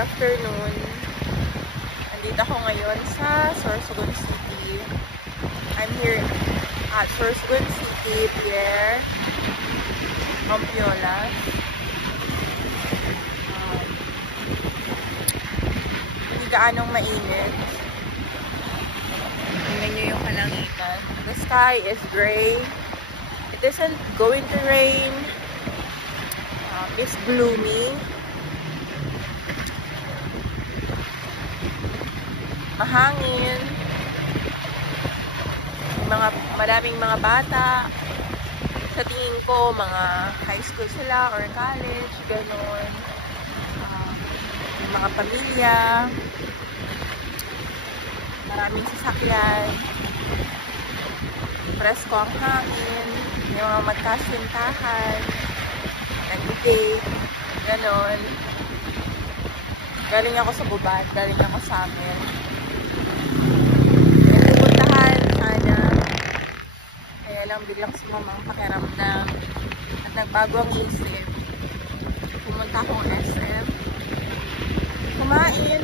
afternoon. Nandito ako ngayon sa Sorsogon City. I'm here at Sorsogon City, Pierre Pampiolas. Hindi gaanong mainit. Tingnan nyo yung kalangitan. The sky is gray. It isn't going to rain. It's gloomy. Mahangin. Maraming mga bata. Sa tingin ko, mga high school sila or college, gano'n. Mga pamilya. Maraming sasakyan. Presko ang hangin. May mga magkasintahan. Nag-date. Gano'n. Galing ako sa Buban. Galing ako sa amin. Lang biglang sumamang pakiramdam at nagbago ang isip. Pumunta akong SM, kumain,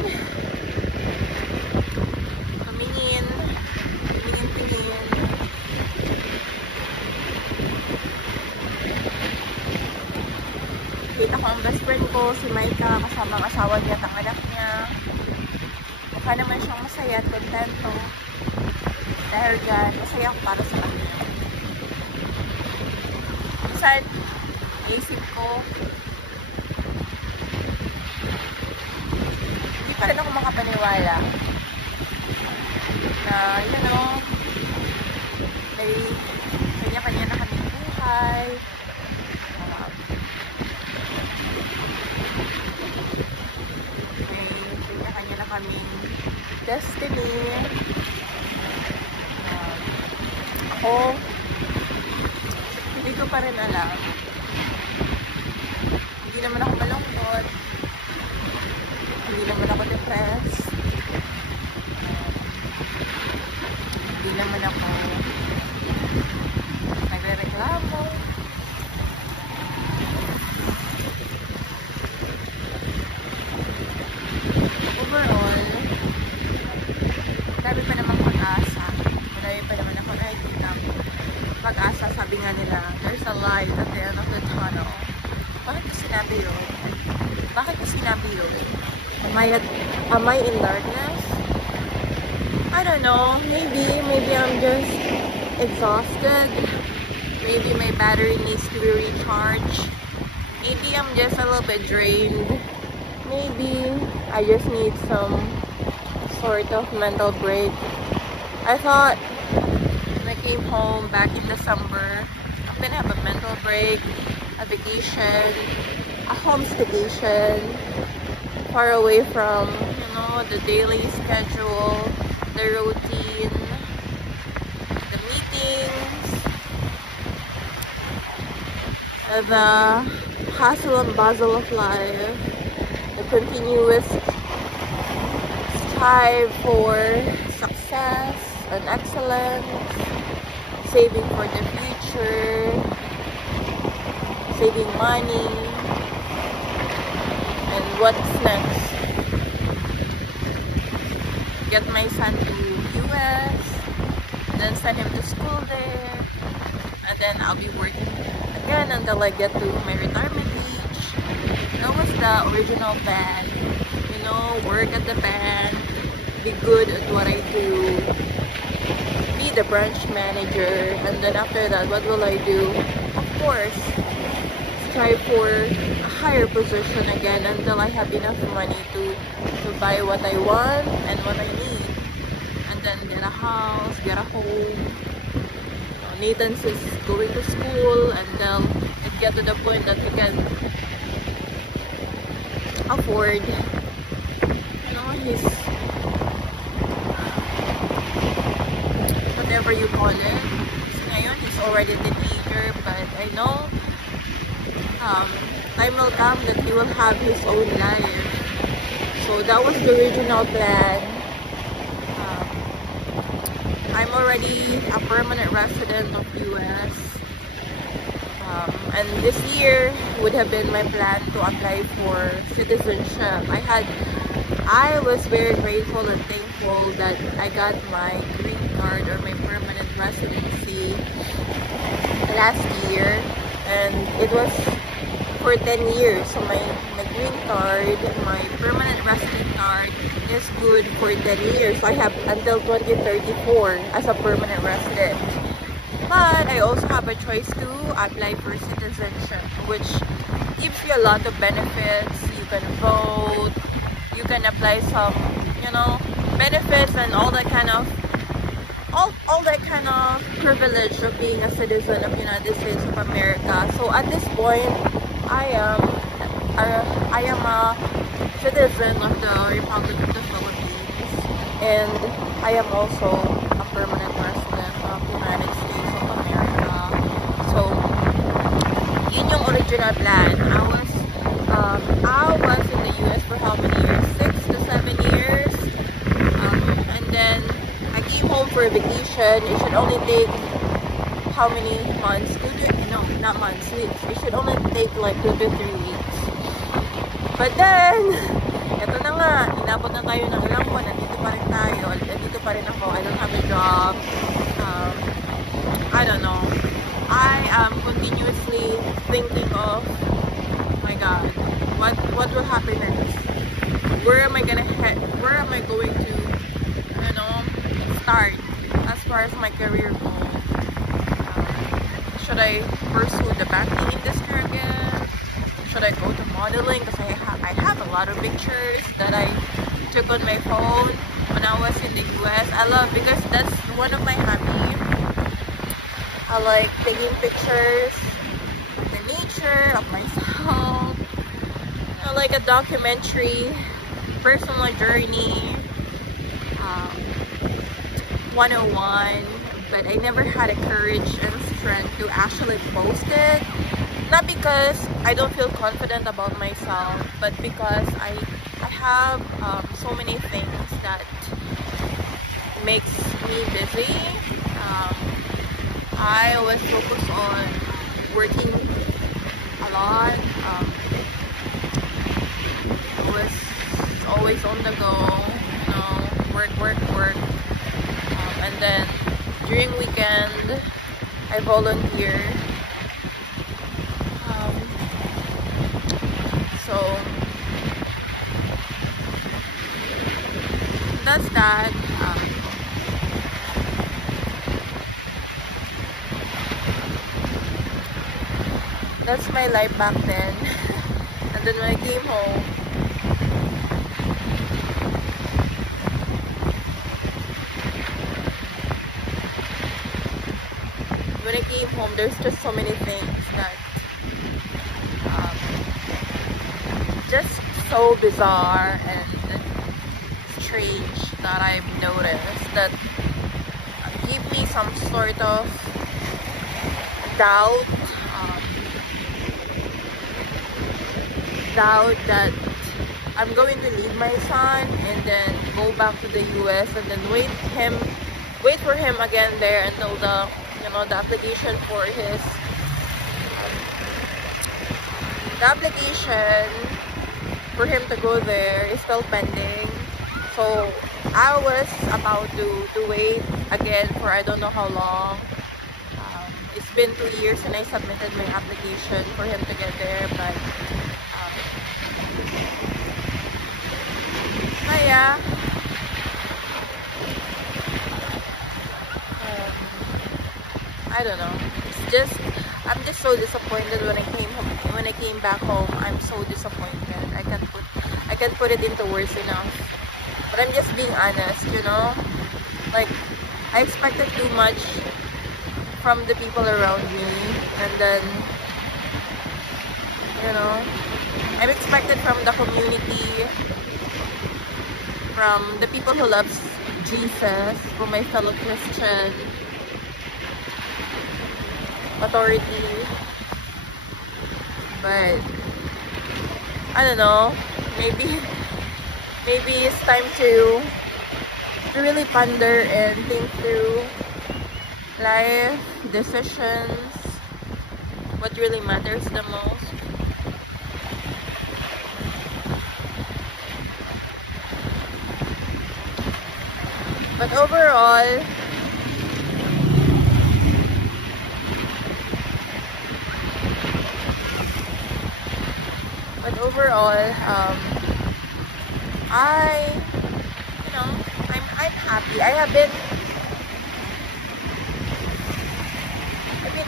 tumingin. Kita ko ang best friend ko, si Maika, kasama ang asawa niya at ang anak niya. Mukha naman siyang masaya at kontento. Dahil dyan, masaya ako para sa kanya. Minsan, naisip ko, hindi pa rin ako makapaniwala na, you know, may kanya-kanya na kaming buhay. May kanya-kanya na kaming destiny. Ako, hindi ko pa rin alam. Hindi naman ako malungkot. Hindi naman ako depressed. Hindi naman ako nagre-reklamo. Overall, dami pa namang pag-asa. Marami pa naman ako nakikita pag-asa, sabi nga nila, there's a light at the end of the tunnel. Bakit ko sinabi yun? Bakit ko sinabi yun? Am I in darkness? I don't know. Maybe I'm just exhausted. Maybe my battery needs to be recharged. Maybe I'm just a little bit drained. Maybe I just need some sort of mental break. I thought came home back in December, I'm gonna have a mental break, a vacation, a home staycation, far away from, you know, the daily schedule, the routine, the meetings, the hustle and bustle of life, the continuous strive for success and excellence, saving for the future, saving money, and what's next? Get my son to US, then send him to school there, and then I'll be working again until I get to my retirement age. That was the original plan. You know, work at the bank, be good at what I do, be the branch manager, and then after that, what will I do? Of course, strive for a higher position again until I have enough money to buy what I want and what I need, and then get a house, get a home. Nathan's is going to school until it get to the point that he can afford, you know, his whatever you call it. Kasi ngayon, he's already a teenager, but I know time will come that he will have his own life. So that was the original plan. I'm already a permanent resident of US. And this year would have been my plan to apply for citizenship. I was very grateful and thankful that I got my green card or my permanent residency last year, and it was for 10 years. So my green card, my permanent resident card is good for 10 years. So I have until 2034 as a permanent resident. But I also have a choice to apply for citizenship, which gives you a lot of benefits. You can vote, you can apply some, you know, benefits and all that kind of privilege of being a citizen of the United States of America. So at this point, I am a citizen of the Republic of the Philippines, and I am also a permanent resident of the United States of America. So yun yung original plan. I was in the US for how many years? 6 to 7 years. And then I came home for a vacation. It should only take how many months? No, not months. It should only take like 2 to 3 weeks. But then, eto na nga, inabot na tayo ng ilang buwan. Nandito pa rin tayo. Nandito pa rin ako. I don't have a job. I don't know. I am continuously thinking of, oh my God, what will happen next? Where am I gonna head? Where am I going to, you know, start as far as my career goal? Should I pursue the banking industry again? Should I go to modeling? Because I have a lot of pictures that I took on my phone when I was in the US. I love, because that's one of my hobbies. I like taking pictures of the nature, of myself. I like a documentary, personal journey, 101. But I never had a courage and strength to actually post it. Not because I don't feel confident about myself, but because I have so many things that makes me busy. I always focus on working a lot. Was always on the go, you know, work. And then during weekend, I volunteer. So that's that. That's my life back then. And then when I came home, there's just so many things that just so bizarre and strange that I've noticed that give me some sort of doubt that I'm going to leave my son and then go back to the US and then wait for him again there until the application for his him to go there is still pending. So I was about to wait again for I don't know how long. It's been 2 years and I submitted my application for him to get there, but yeah. I don't know. I'm just so disappointed when I came back home. I'm so disappointed. I can't put it into words enough. But I'm just being honest, you know. Like, I expected too much from the people around me, and then, you know, I'm expected from the community, from the people who loves Jesus, from my fellow Christian authority, but I don't know, maybe it's time to really ponder and think through life decisions, what really matters the most. But overall, I, you know, I'm happy. I've been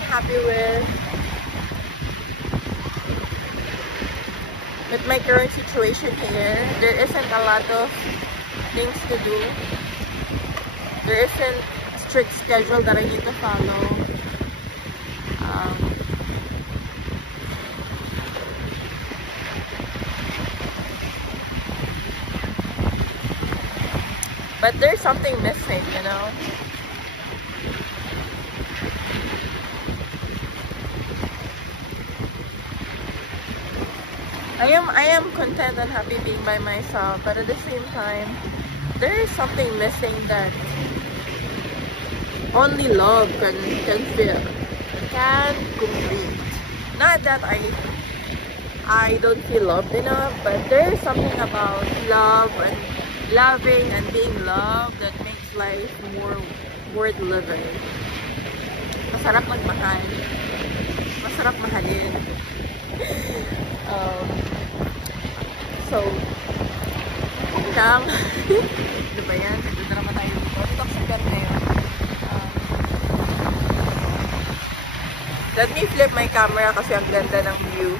happy with my current situation here. There isn't a lot of things to do. There isn't a strict schedule that I need to follow. But there's something missing, you know. I am content and happy being by myself, but at the same time, there is something missing that only love can feel, can complete. Not that I don't feel loved enough, but there is something about love and loving and being loved that makes life more worth living. Masarap magmahal. Masarap mahalin. So, yun lang. Ano ba yan? Nandito naman tayo dito. Dito sa bed na yun. Let me flip my camera kasi ang ganda ng view.